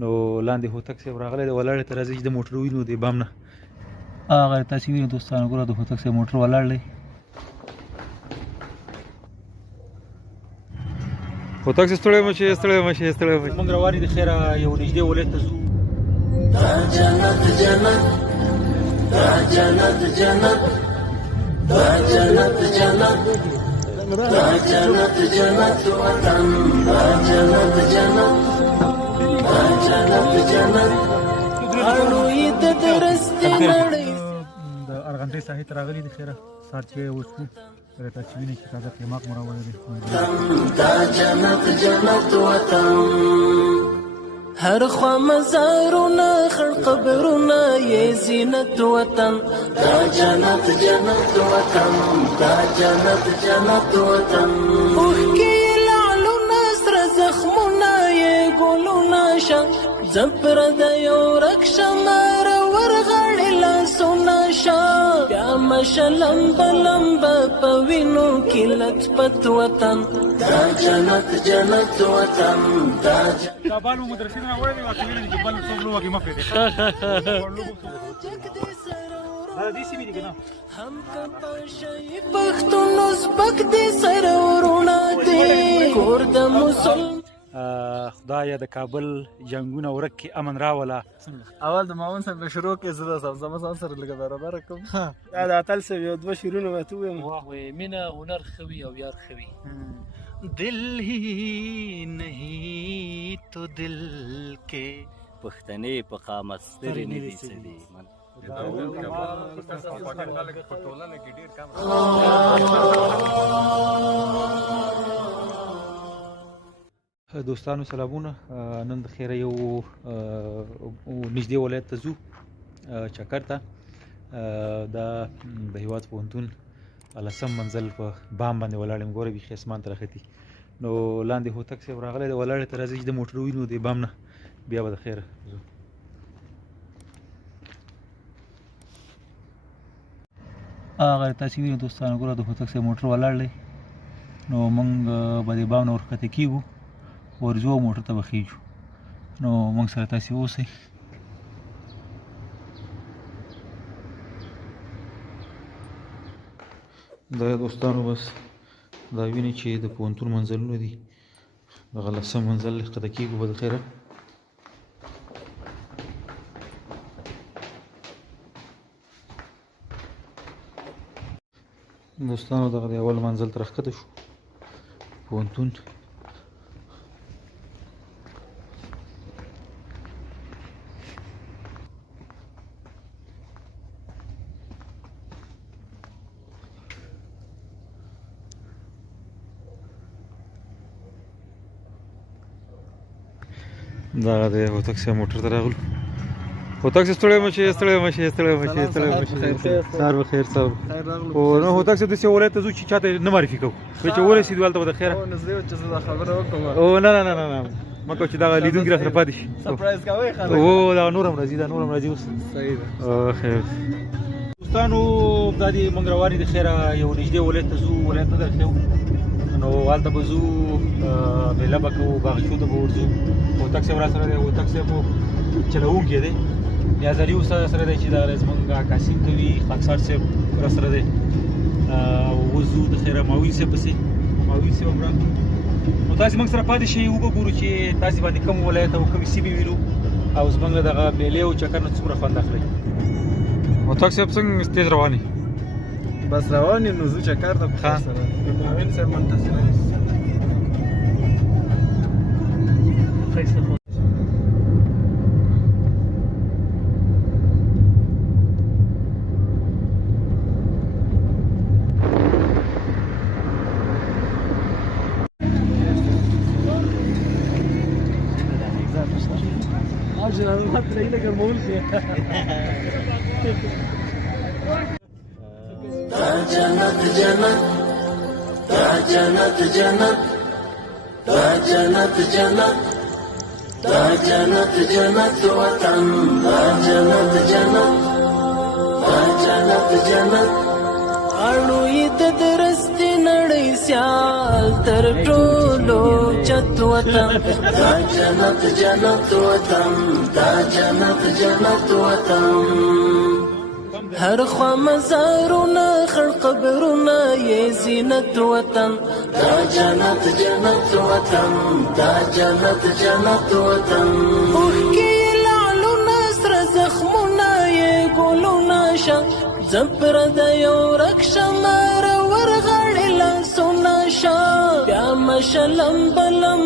نو لاندې هوتک صاحب راغلی دی ولاړ دی، ته راځئ چې د موټر ووینو د بام نه. هغه تاسې وینئ دوستانو، ګوره د هوتک صاحب موټر ولاړ دی. هوتک صاحب ستړی مه شئ، ستړی مه شئ، ستړی مه شئ. موږ روان یو د خیره یو نږدې ولایت ته ځو. دا جنت جنت، دا جنت جنت، دا جنت جنت، دا جنت جنت وطن، دا جنت جنت، دا جنت جنت، اړوي د درستې نړۍ. د ارغندې ساحې ته راغلي د خیره سهار چې وڅښو تاسې وینئ چې تازه قیماق مو راوړی دی. دا جنت جنت وطن، هر خوا مزارونه خړ قبرونه یې زینت وطن، دا جنت جنت وطن، دا جنت جنت وطن. اوښکې لعلونه سره زخمونه یې ګلونه شه، زپر د یو رک شمار ورغړې لاسونه شه، بیا مشه لمبه لمبه په وینو کې لطفت وطن، دا جنت جنت وطن، دا دا بال مو مدرسې نه راوړی دی، واقع وینئ چې بل څوک لوبه کې مه پرېږدئ. دا د دې سیمې دي که نه؟ هم که په شي پښتون ازبک دې سره ورونه دي، کور د مسلمان. خدایه د کابل جنګونه ورک کې امن راوله. اول د ماون صاحب نه شروع کې زه د زمزمه صاحب سره لږه برابر کوم. دا د اتل صاحب یو دوه شعرونه به ته ووایم. واه وې مینه هنر ښه وي او یار ښه وي. دل ہی نہیں تو دل کے پښتنې په قامت سترې نه دي څه دي. دوستانو سلامونه. نن د خیره یو نږدې ولایت ته ځو، چکر ته. دا د هیواد پوهنتون لسم منزل په بام باندې ولاړ یم، ګوره بیخي اسمان ته راختي. نو لاندې هوتک صاحب راغلی دی ولاړ دی، ته راځئ چې د موټر ووینو د بام نه، بیا به د خیره ځو. هغه تاسې وینئ دوستانو، ګوره د هوتک صاحب موټر ولاړ دی. نو موږ به د بام نه ورښکته کېږو، ورځو او موټر ته به خېږو. نو موږ سره تاسې اوسئ. دا دوستانو بس دا وینئ چې د پوهنتون منزلونه دي، دغه لسم منزل ښکته کېږو به د خیره. دوستانو دغه د اول منزل ته راښکته شو پوهنتون. دغه د هوتک صاحب موټر ته راغلو. هوتک صاحب ستړی مه شئ، ستړی مه شئ، ستړی مه شئ، ستړی مه شئ. سهار بخیر صاحب. خو نه هوتک صاحب داسې ولایت ته ځو چې چاته نه معرفي کوو، چې ورسېدو هلته به د خیره. نږدې وه چې زه دا خبره وکړم. او نه نه نه نه نه مه کوه چې دغه لیدونکي را سره پاتې شي. سرپرایز کوئ خلک. او دا نور هم راځي، دا نور هم راځي اوس. صحیح ده. خیر دوستانو، دا دې موږ روان یو د خیره یو نږدې ولایت ته ځو، ولایت نه درښیو. نو هلته به ځو، میله به کوو، باغچو ته به ورځو. هوتک صاحب را سره دی، هوتک صاحب چلوونکی دی. نیاز علي استاد سره دی چې دا زموږ عکاسین کوي، خاکسار صاحب را سره دی. اوس ځو د خیره ماویل صاحب پسې، ماویل صاحب هم راغلو. نو تاسې موږ سره پاتې شئ، وګورو چې تاسې باندې کوم ولایت او کومې سیمې وینو، او زموږ له دغه میلې او چکر نه څومره خوند اخلئ. هوتک صاحب څنګه تېز روان یې؟ بس روان یم، نو زه چکر ته په خیر سره. معاون صاحب منتظر یاست. دا جنت جنت، دا جنت جنت، دا جنت جنت، دا جنت جنت وطن، دا جنت جنت، دا جنت جنت، اړوي د درستې نړۍ سیال تر ټولو چت وطن دا جنت جنت وطن دا جنت جنت وطن هر خوا مزارونه خړ قبرونه یې زینت وطن دا جنت جنت وطن دا جنت جنت وطن اوښکې لعلونه سره زخمونه یې ګلونه شه زپر د یو رکشمار ورغړې لاسونه شه بیا مشلم بلم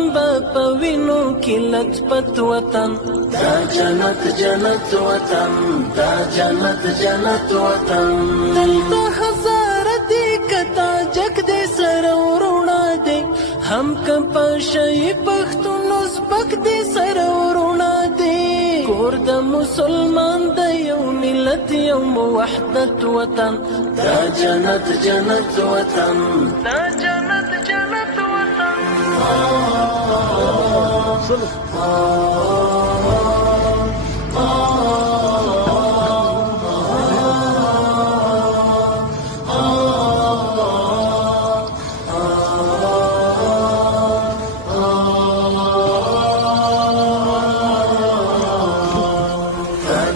په وینو کې لطفت وطن دا جنت جنت وطن دا جنت جنت وطن دلته هزار دی کتا جگ دی سر ورونا دی هم کپا شي پښتون سپک دی سر ورونا دی کور د مسلمان د یو ملت یو وحدت وطن دا جنت جنت وطن دا جنت جنت وطن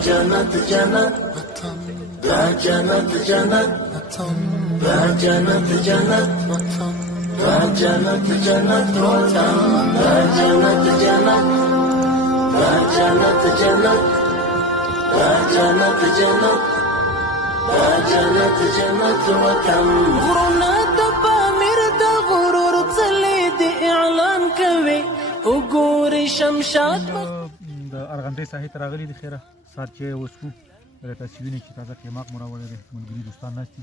جنت جنت دا جنت جنت دا جنت جنت دا جنت جنت وطن دا جنت جنت دا جنت جنت دا جنت جنت دا جنت جنت وطن غرونه د پامیر د غرور څلې د اعلان کوي وګوري شمشاد د ارغندې ساحې ته راغلي د خیره سات چې وسکو د تاسو ویني چې تازه قیماق مراوړل دي ملګری دوستان ناشتي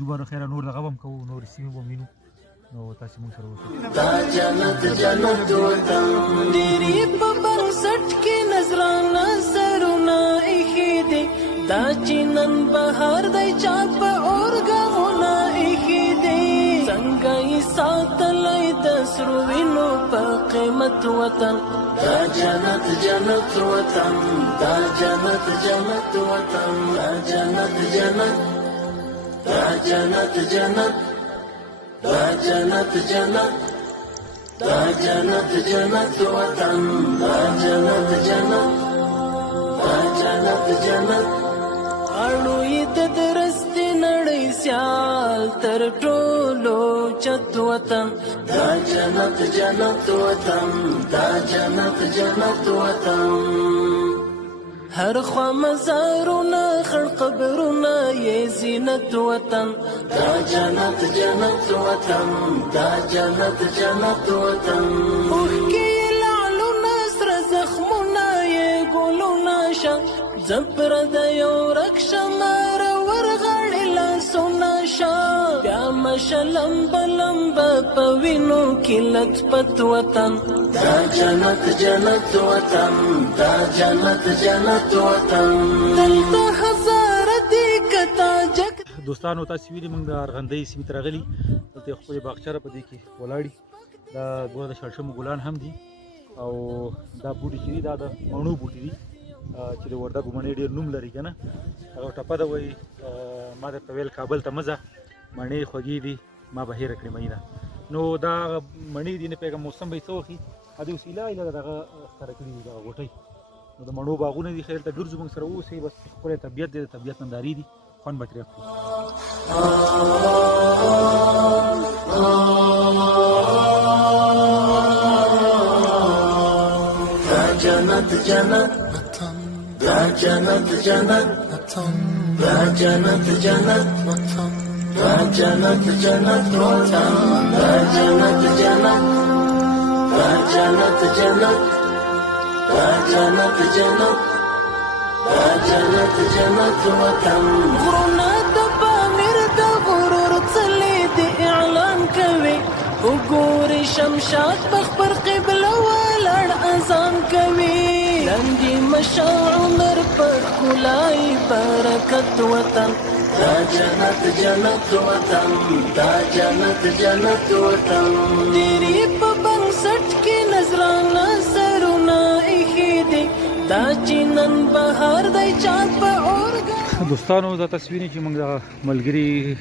زوبر خیره نور دغه هم کوو نور سیمه به مينو نو تاسو موږ سره وته دا جنت جنت وطن ډېری په بنسټ کې نظرانه سرونه ایښي دي دا چې نن بهار دی چا په اورګاونه ایښي دي څنګه یې ساتلی د سرو وینو په قیمت وطن دا جنت جنت وطن دا جنت جنت وطن دا جنت جنت دا جنت جنت دا جنت جنت دا جنت جنت وطن دا جنت جنت دا جنت جنت اړوي د درستې نړۍ سیال تر ټولو چت وطن دا جنت جنت وطن دا جنت جنت وطن هر خوا مزارونه خړ قبرونه یې زینت وطن دا جنت جنت وطن دا جنت جنت وطن اوښکې لعلونه سره زخمونه یې ګلونه شه زپر د یو رکشمار ورغړې لاسونه شه بیا مشلم بلم په وینو کې لطفت وطن دا جنت جنت وطن دا جنت جنت وطن دلته هزار دی کتا جگ دوستانو تاسو ویني موږ د ارغندې سیمې ته راغلي دلته خپل باغچره په دې کې ولاړی دا ګوره د شړشمو ګلان هم دي او دا بوټي چې دي دا د مڼو بوټي دي چې د وردګو مڼې ډېر نوم لري که نه هغه ټپه ده وایي ما درته ویل کابل ته مه ځه مڼې خوږې دي ما به هېره کړې مینه نو دا مڼې دي نه پوهېږم موسم به یې څه وخي هغه اوس ایله ایله دغه ښکاره کړي دي دغه غوټۍ نو د مڼو باغونه دي خیر ته ګرځو موږ سره اوسئ بس ښکلی طبیعت دی د طبیعت نندارې دي خوند به ترې اخلو دا جنت جنت دا جنت جنت دا جنت جنت دا جنت جنت وطن دا جنت جنت دا جنت جنت دا جنت جنت دا جنت جنت وطن غرونه د پامیر د غرور څلې د اعلان کوي وګوري شمشاد بخبر قبله ولاړ اذان کوي لنډي مشا عمر پر ښکلای برکت وطن دا جنت جنت وطن دا جنت جنت وطن ډېرې په بنسټ کې نظرانه سرونه ایښي دي دا چې نن بهار دی چا په اورګا دوستانو دا تصویر چې موږ د ملګري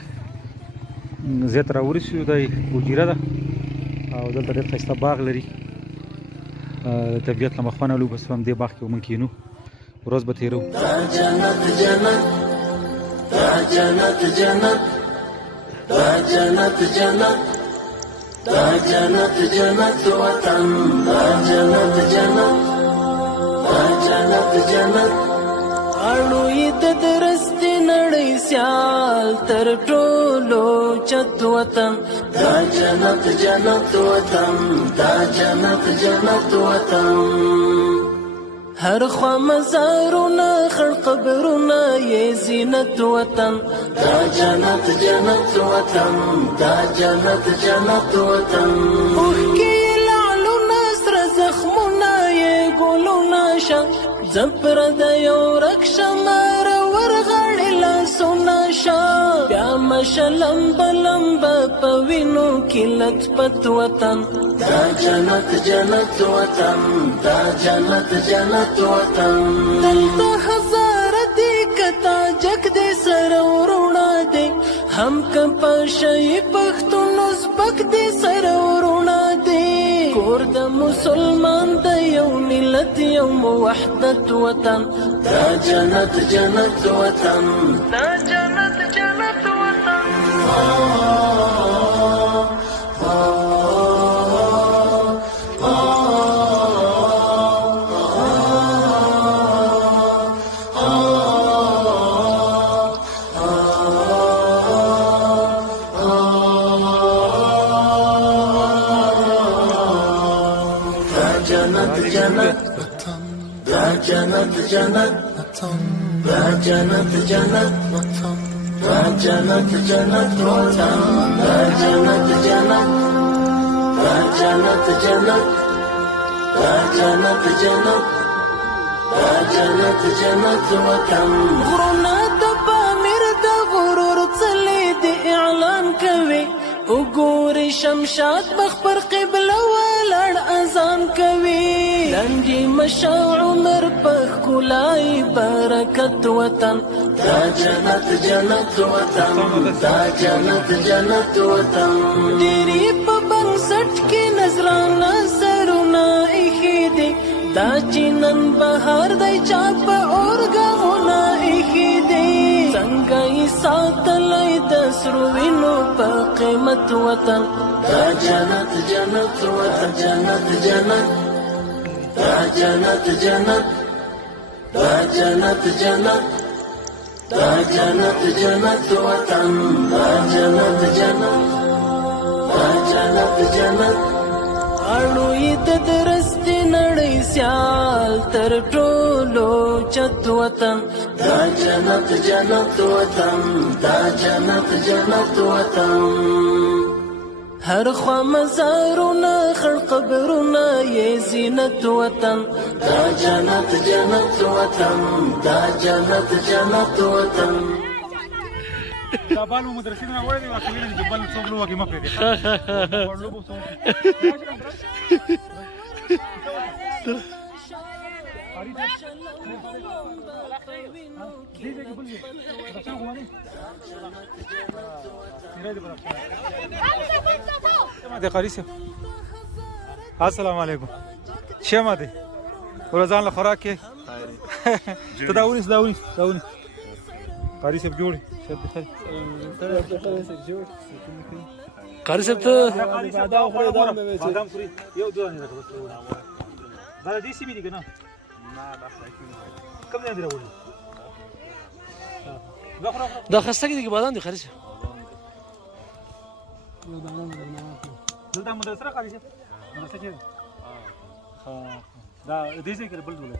زیات راورسېدو دا وجیره ده او دلته ډېر ښایسته باغ لري د طبیعت نه مخونه لو بس هم دې باغ کې موږ کینو ورځ به تېرو دا جنت جنت دا جنت جنت دا جنت جنت دا جنت جنت وطن دا جنت جنت دا جنت جنت اړوي د درستې نړۍ سیال تر ټولو چت وطن دا جنت جنت وطن دا جنت جنت وطن هر خوا مزارونه خړ قبرونه یې زینت وطن دا جنت جنت وطن دا جنت جنت وطن اوښکې لعلونه سره زخمونه یې ګلونه شه زپر د یو رکشمار ورغړې لاسونه شه بیا مشه لمبه لمبه په وینو کې لطفت وطن دا جنت جنت وطن دا جنت جنت وطن دلته هزاره دی کتا جګ دی سره ورونه دی هم که په شی پښتون ازبک دی سره ورونه دی کور د مسلمان د یو ملت یو وحدت وطن دا جنت جنت وطن دا جنت جنت وطن جنت جنت دا جنت جنت دا جنت جنت دا جنت جنت وطن دا جنت جنت دا جنت جنت دا جنت جنت دا جنت جنت وطن غرونه د پامیر د غرور څلې د اعلان کوي وګوري شمشاد مخ پر قبله ولاړ اذان کوي لنډي مشاعر په ښکلای برکت وطن دا جنت جنت وطن دا جنت جنت وطن ډېرې په بنسټ کې نظرانه سرونه ایښي دي دا چې نن بهار دی چا په اورګامونه ایښي دي څنګه یې ساتلی د سرو وینو په قیمت وطن دا جنت جنت وطن جنت جنت دا جنت جنت دا جنت جنت دا جنت جنت وطن دا جنت جنت دا جنت جنت اړوي د درستې نړۍ سیال تر ټولو چت وطن دا جنت جنت وطن دا جنت جنت وطن هر خوا مزارونه خړ قبرونه یې زینت وطن دا جنت جنت وطن دا جنت جنت وطن دا بال مو مدرسې نه وایي واکې نه د بل څوک لوګي مخې دي السلام علیکم شمه دی ورځان له خوراک کې ته دا ونیس قاری صاحب جوړ قاری صاحب ته بادام خوري یو دوه نه راکړه دا دې سی بي دي کنه نه دا کوم ځای دی راوړي دا خسته کې بادام دي قاری صاحب دلته مدرسه قاری صاحب مدرسه کې دا دې ځای کې بل ډول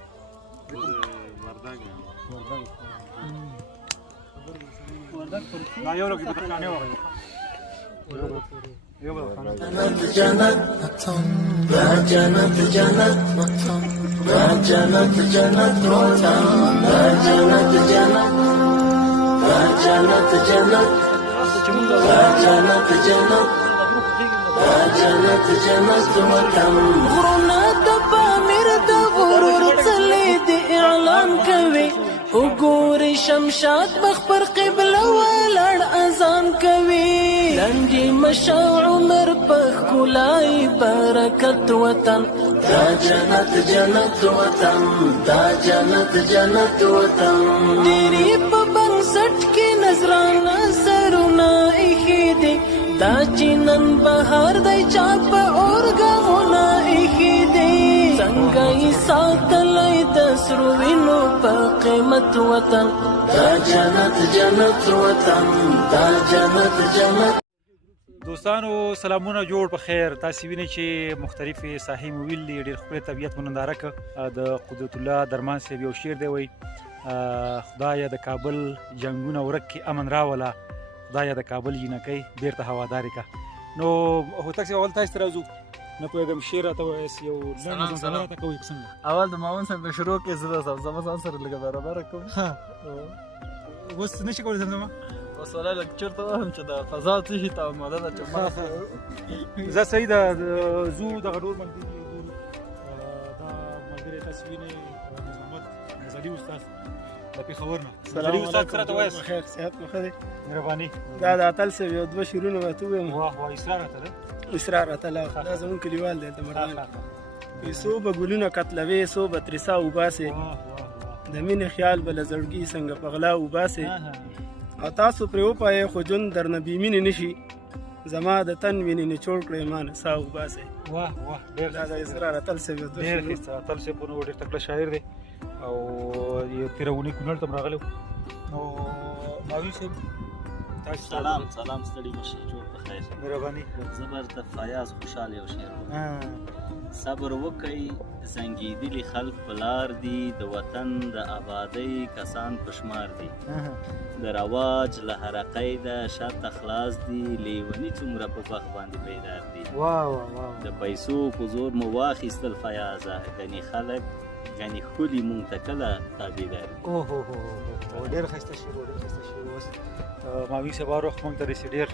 لا یو لوګي په کانه وایي جنت جنت دا جنت جنت دا جنت جنت وطن دا جنت جنت دا جنت جنت دا جنت جنت دا جنت جنت وطن غرونه د پامیر د غرور څلې د اعلان کوي وګوري شمشاد مخ پر قبله ولاړ اذان کوي لنډي مشه عمر په ښکلای برکت وطن دا جنت جنت وطن دا جنت جنت وطن ډېرې په بنسټ کې نظرانه سرونه ایښي دي دا چې نن بهار دی چا په اورګامونه ایښي دي څنګه یې ساتلی د سرو وینو په قیمت وطن دا جنت جنت وطن دا جنت جنت. دوستانو سلامونه جوړ په خیر. تاسو وینئ چې مختلفې ساحې مو ویلي ډېر ښکلی طبیعت مو ننداره کړه. د قدرت الله درمان صاحب یو شعر دی وایي خدایه د کابل جنګونه ورک کې امن راوله خدایه د کابل جینکۍ بیرته هوادارې که. نو هوتک صاحب اول تاسو ته راځو نه پوهېږم شعر راته ووایاست یو لنډ زمزمه راته کوئ که څنګه؟ اول د مامون صاحب نه شروع کړې زه د زمزمه ځان سره لږه برابره کوم. اوس نه شي کولی زمزمه؟ اوس ولا لږ چېرته وایم چې د فضا څه شي ته اماده ده چې ما زه صحیح ده زو دغه ډول ملګري دا ملګری تاسو وینئ نظم محمد غزالي استاد د پېښور نه. غزالي استاد څه راته وایاست؟ خیر صحت مو ښه دی؟ مهرباني. دا د اتل صاحب یو دوه شعرونه راته ووایم. واه واه اسرار راته ده. اسرار اتل دا زموږ کلیوال دی د مردان. څو به ګلونه قتلوې څو به ترسا وباسې د مینې خیال به له زړګي څنګه په غلا وباسې او تاسو پرې وپایئ خو ژوند درنه بې مینې نه شي زما د تن وینې نچوړ کړئ ما نه ساه وباسئ. واه واه ډېر دا د اسرار اتل صاحب یو دوه ډېر ښایسته. اتل صاحب نو ډېر تکړه شاعر دی او یو تېره اونۍ کونړ ته م راغلی و. نو ماوي صاحب تاسو سلام سلام ستړي مشي جوړ په خیر. مهرباني. زبر د فیاض خوشحال یو شعر صبر وکئ زنګېدلي خلک په لار دي د وطن د آبادۍ کسان په شمار دي د رواج له حرقۍ ده شاته خلاص دي لیوني څومره په بخت باندې بیدار دي د پیسو په زور مو واخیستل فیاضه ګنې خلک ګنې ښکلي مونږ ته کله تابعدار دي. ډېر ښایسته شعر و ډېر ښایسته شعر اوس ماوي صاحب هر وخت مونږ ته داسې ډېر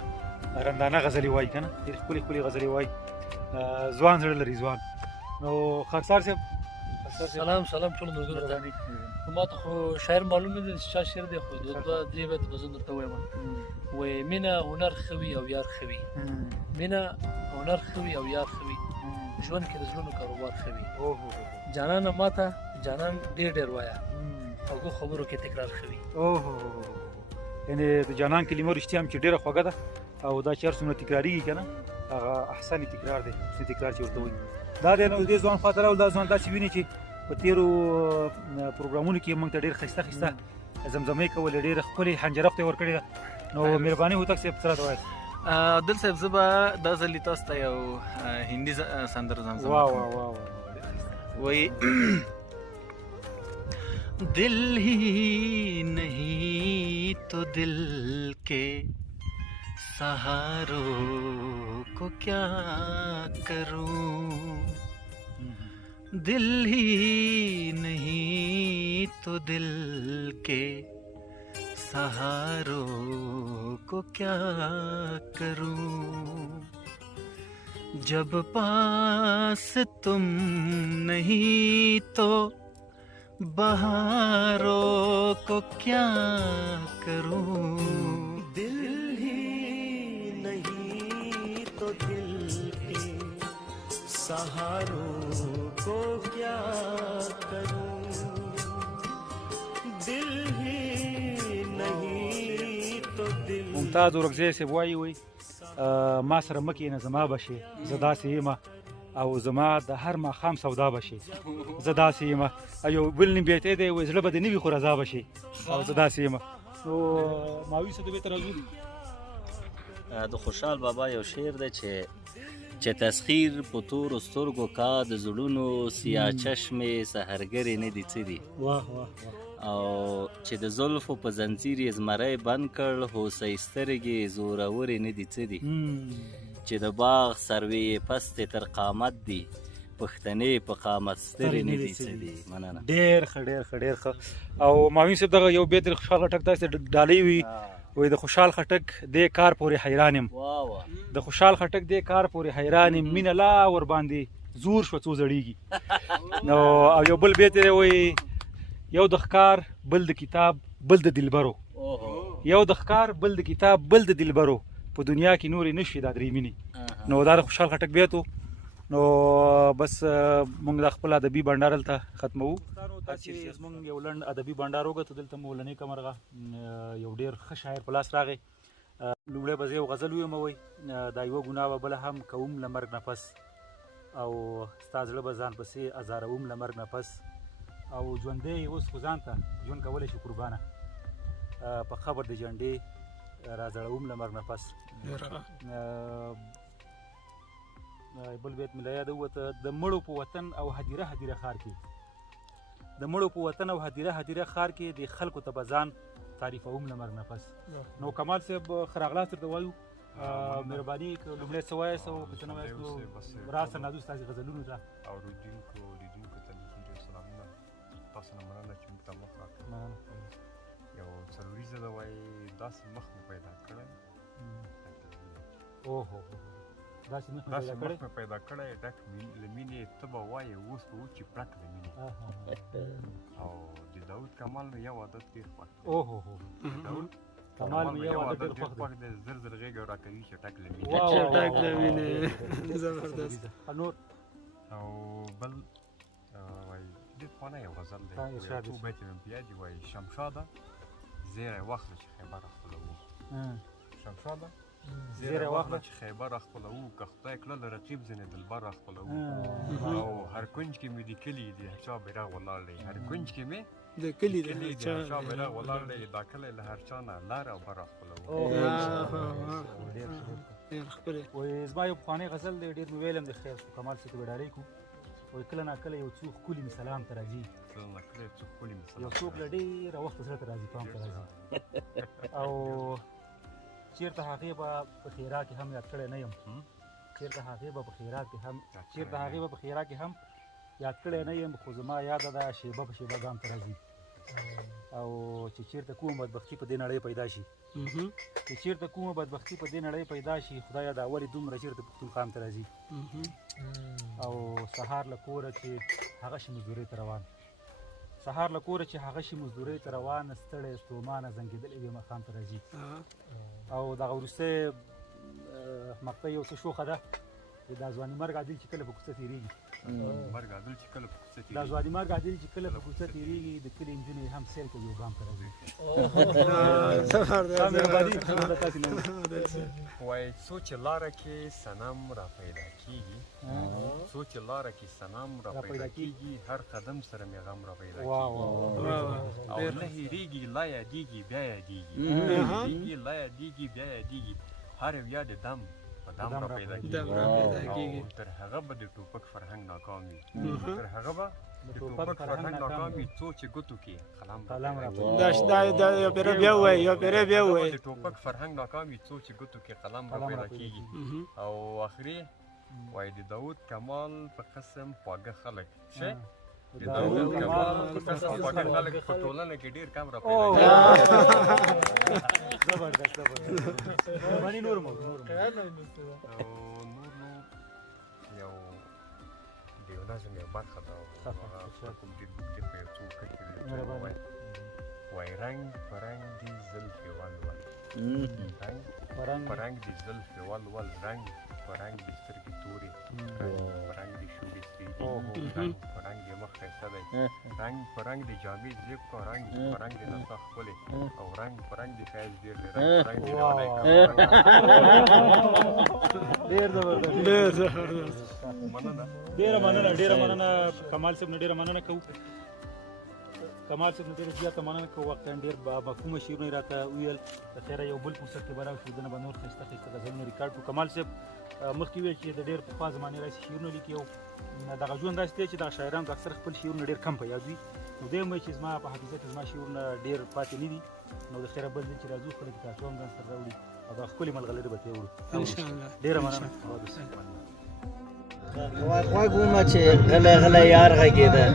رندانه غزلې وایي که نه ډېر ښکلې ښکلې غزلې وایي ځوان زړه لري ځوان. نو خاکسار صاحب سلام سلام ټولو ملګرو ته. ما ته خو شاعر معلوم نه دی چې چا شعر دی خو دې بیت به زه درته وایم وایي مینه هنر ښه وي او یار ښه وي مینه هنر ښه وي او یار ښه وي ژوند کې د زړونو کاروبار ښه وي جانانه ما ته جانان ډېر ډېر وایه خوږو خبرو کې تکرار ښه وي. یعنې د جانان کلمه رښتیا هم چې ډېره خوږه ده او دا چې هر څومره تکرارېږي که نه هغه احسن تکرار دی حسن تکرار چې ورته وایي. دا دی نو دې ځوان خواته راول دا ځوان داسې ویني چې په تېرو پروګرامونو کې موږ ته ډېر ښایسته ښایسته زمزمې کولې ډېره ښکلې حنجره خو یې ورکړې ده. نو مهرباني هوتک صاحب څه راته وایاست؟ عبدل صاحب زه به دا ځلې تاسو ته یو هندي سندره زمزمه کوم. وایي دل ہی نہیں تو دل کے سہاروں کو کیا کروں دل ہی نہیں تو دل کے سہاروں کو کیا کروں جب پاس تم نہیں تو بہاروں کو کیا کروں دل ہی نہیں تو دل کے سہاروں کو کیا کروں دل ہی نہیں تو دل. ممتاز ورکزی صاحب وایي ما سره مه کښېنه زما به شې زه داسې یم او زما د هر ماښام سودا به شې زه داسې یم او یو بل نیم بیتی دی وایي زړه به دې نه وي خو رضا به شې او زه داسې یم. نو ماوي صاحب بېرته راځو د خوشحال بابا یو شعر دی چې تسخیر په تورو سترګو کا د زړونو سیاه چشمې سحرګرې نه دي څه دي او چې د زلفو په زنځیر یې زمری بند کړ هوسۍ سترګې زورورې نه دي څه دي چې د باغ سروې یې پستې تر قامت دي پښتنې په قامت سترې نه دي څه دي. مننه. ډېر ښه ډېر ښه ډېر ښه. او ماوي صاحب دغه یو بیت خوشحال خټک داسې ډالۍ وي وایي د خوشحال خټک دې کار پورې حیران یم د خوشحال خټک دې کار پورې حیران یم مینه لا ورباندې زور شوه څو زړېږي. نو او یو بل بیت دی وایي یو د ښکار بل د کتاب بل د دلبرو یو د ښکار بل د کتاب بل د دلبرو په دنیا کې نورې نشي دا درې مینې نو دا د خوشحال خټک بیت و نو بس موږ د خپل ادبي بنډار هلته ختموو تاسې زموږ یو لنډ ادبي بنډار وکړو دلته مو لنې کمرغه یو ډېر ښه شاعر په لاس راغی لومړی به زه یو غزل ویموئ دا یوه ګناه به بله هم کوم له مرګ نه پس او ستا زړه به ځان پسې ازاروم له مرګ نه پس او ژوندی اوس خو ځان ته ژوند کولی شي قربانه په خبر د جنډې راځړوم له مرګ نه پس بل بیت مې له یاده ووته د مړو په وطن او هدیره هدیره ښار کې د مړو په وطن او هدیره هدیره ښار کې د خلکو ته به ځان تعریفوم له مرګ نه پس نو کمال صاحب ښه راغلاست درته وایو مهرباني لومړی څه وایاست او که څه نه وایاست نو راسه نازو ستاسې غزلونو ته اورېدونکو لیدونکو ته ډېر سلامونه تاسو نه مننه چې موږ ته مخ راکړئ یو څلوري ځله وایي داسې مخ مې پیدا کړی اوهو داسې مخ مې پیدا کړی ډک له مینې ته به وایې اوس به وچې پړک د مینې او د داود کمال مې یو عادت ډېر خوښ دی اوهو داود کمال مې یو عادت ډېر خوښ دی زر زر غېږه راکوي چټک له مینې چټک له مینې زبردست نور او بل وایي ډېر پخوانی یو غزل دی څو بیت مې په یاد دي وایي شمشاده زیری واخله چې خیبر خپلوو شمشاده زیری واخله چې خیبر خپلوو که خدای کړه له رقیب ځینې دلبر خپلوو او هر کنج کې مې د کلي د هر چا بیرغ ولاړ دی هر کنج کې مې د کلي د هر چا بیرغ ولاړ دی دا کلی له هر چا نه لار او بر خپلوو ډېر ښکلی وایي زما یو پخوانی غزل دی ډېر مې ویلم د خیر کمال صاحب ته ډالۍ کړو وایي کله ناکله یو څوک ښکلي مې سلام ته راځي یو څوک له ډېره وخته زړه ته راځي پام ته راځي او چېرته هغې به په خیرا کې هم یاد کړی نه یم چېرته هغې به په خیرا کې هم یاد کړی نه یم خو زما یاده ده شیبه په شیبه ګام ته راځي او چې چېرته کومه بدبختي په دې نړۍ پیدا شي خدایه دا ولې دومره چېرته پښتون قام ته راځي او سهار له کوره چې هغه شي مزدورۍ ته روان ستړی ستومانه زنګېدلی وي ماښام ته راځي او دغه وروستی مقطع یو څه شوخه ده دا ځواني مرګ عادل چې کله په کوڅه تېرېږي په کوڅه تېرېږي د کلي نجونې هم سیل کوي او ګام ته راځي وایي څو چې لاره کې صنم را پیدا کېږي هر قدم سره مې غم را پیدا کېږي او نه هېرېږي لا یادېږي بیا یادېږي هر یو یاد دم په دم را پیدا کېږي او تر هغه به د ټوپک فرهنګ ناکام وي څو چې ګوتو کې قلم را پیدا کېږي او آخري وایي د داود کمال په قسم خواږه خلک د داود کمال په قسم خواږه خلک په ټولنه کې ډېر کم را پیدا کېږي زبردست نور نو یو د یو نظم یو برخه ده هغه کوم ډېر په یو څو کرښې وایي رنګ په رنګ دي زلفې ولول رنګ دي زلفې ولول رنګ په رنګ دي سترګې تورې رنګ په رنګ دي شونډې سرې دي رنګ په رنګ دي مخ ښایسته دی رنګ په رنګ دي جامې زیب کړه رنګ په رنګ دي نڅا ښکلې او رنګ په رنګ دي ښایست ډېر دی رنګ په رنګ دي لیونی ډېره مننه کمال صاحب نه ډېره مننه کوو ډېره زیاته مننه کوو واقعا ډېر مفهومه شعرونه یې راته وویل د خیره یو بل فرصت کې به راشو دنه به نور ښایسته غزلونه ریکارډ کړو کمال صاحب مخکې ویل چې د ډېر پخوا زمانې راهیسې شعرونه لیکي او دغه ژوند داسې دی چې دغه شاعران د اکثر خپل شعرونه ډېر کم په یاد وي نو دویم وایي چې زما په حافظه کې زما شعرونه ډېر پاتې نه دي نو د خیره بل ځل چې راځو خپله کتابچه هم ځان سره راوړي او دا ښکلې ملغلرې به ترې وړو ډېره مننه غوږ ومه چې غلی غلی یار غږېده